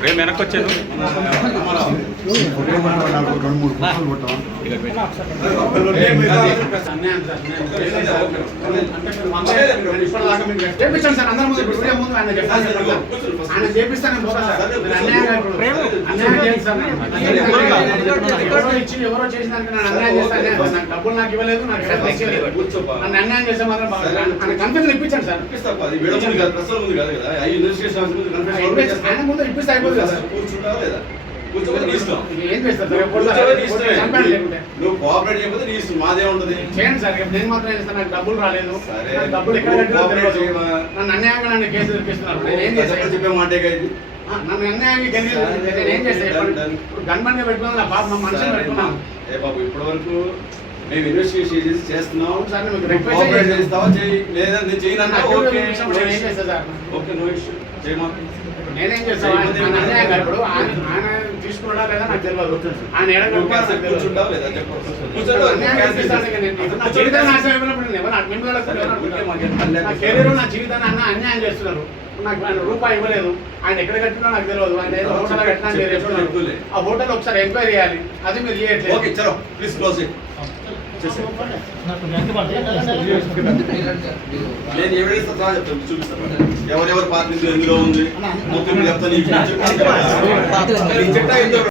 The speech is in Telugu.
రేపు వెనక్కి వచ్చేది రెండు మూడు ఫోటోలు కొట్టాం చేపించండి సార్ అందరి ముందు ఇప్పుడు ముందు ఆయన చెప్తాను సార్. ఆయన చేపిస్తాను పోతాను సార్. అన్యాయంగా ఇప్పుడు ఎవరో చేసిన అన్యాయం చేస్తాను నాకు డబ్బులు నాకు ఇవ్వలేదు నాకు నన్ను అన్యాయం చేస్తే మాత్రం కంపెనీ ఇప్పించండి సార్ ఆయన ముందు ఇప్పిస్తే అయిపోతుంది కదా నువ్వు కోఆపరేట్ చేయకపోతే నీ ఇష్టం మాదే ఉంటది చేయండి సార్ నేను మాత్రం చేస్తాను నాకు డబ్బులు రాలేదు డబ్బులు ఎక్కడ నన్ను అన్యాయంగా నన్ను కేసు తెప్పిస్తున్నారు నేను ఏం చేస్తాను చెప్పే మాటే కదా నన్ను అన్యాయంగా గెలిచి నేను ఏం చేస్తాను చెప్పండి? ఇప్పుడు గన్మన్ పెట్టుకున్నాను నా పాప మా మనిషిని పెట్టుకున్నాను ఏ బాబు ఇప్పటి వరకు మేము ఇన్వెస్టిగేషన్ చేసి చేస్తున్నాం. సార్, మీకు. చేస్తావా చేయి లేదా నేను చేయను ఓకే. Okay no issue. చేయమా? చేస్తాను? ఆయన ఇప్పుడు తీసుకున్నాడా లేదా నాకు తెలియదు. ఆయన. కూర్చుంటావా లేదా? నాశనం అయిపోయినప్పుడు నా జీవితాన్ని అన్న అన్యాయం చేస్తున్నారు. నాకు ఆయన రూపాయి ఇవ్వలేదు. ఆయన ఎక్కడ కట్టినా నాకు తెలియదు. ఆయన ఏదో హోటల్ కట్టినా. ఆ హోటల్ ఒకసారి ఎంక్వైరీ చేయాలి. అది మీరు చేయట్లేదు. ఓకే చలో ప్లీజ్ క్లోజ్ ఇట్ నేను ఎవిడెన్స్ చూపిస్తాను. ఎవరెవరి పార్టీ ఎందులో ఉంది? మొత్తం చెప్తాను